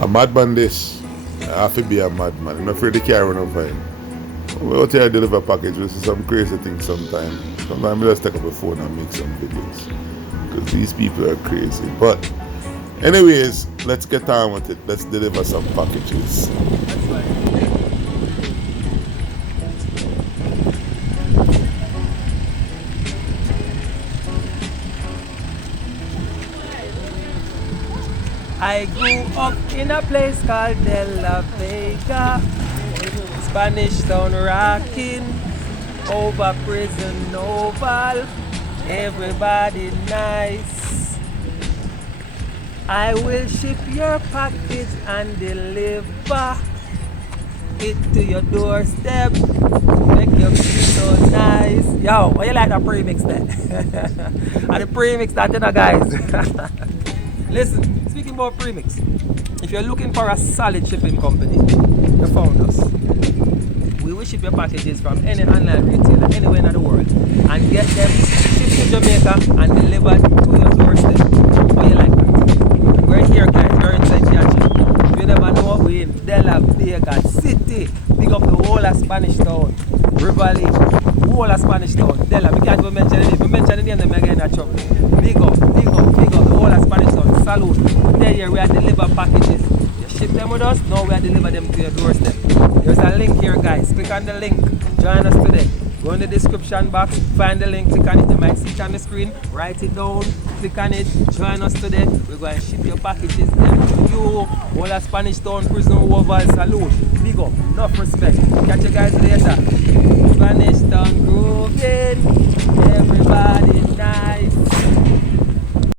A madman this. I have to be a madman. I'm not afraid to carry one over him. We out here deliver package, we see some crazy things sometimes. Sometimes I just take up the phone and make some videos. Because these people are crazy. But anyways, let's get on with it. Let's deliver some packages. I grew up in a place called De La Vega, Spanish Town rocking, over prison oval, everybody nice. I will ship your package and deliver it to your doorstep, make you feel so nice. Yo, what you like that premix there? And the premix that you know guys. Listen, speaking about premix, if you're looking for a solid shipping company, you found us. We will ship your packages from any online retailer anywhere in the world and get them shipped to Jamaica and delivered to your doorstep. How you like that? We're here guys, we're in St. Catherine. If you never know, we're in De La Vega City. Big up the whole of Spanish Town, Rivali, whole of Spanish Town, Dela. We can't even mention it. If we mention the name, then we're getting a trouble. Big up, the whole of Spanish Town. Salute. There here, we are deliver packages. You ship them with us, now we are deliver them to your doorstep. There's a link here, guys. Click on the link. Join us today. Go in the description box, find the link, click on it. You might see it on the screen. Write it down, click on it. Join us today. We're going to ship your packages them to you. All of Spanish Town, Prison Oval, salute. Big up, enough respect. Catch you guys later. Spanish Town grooving. Everybody nice.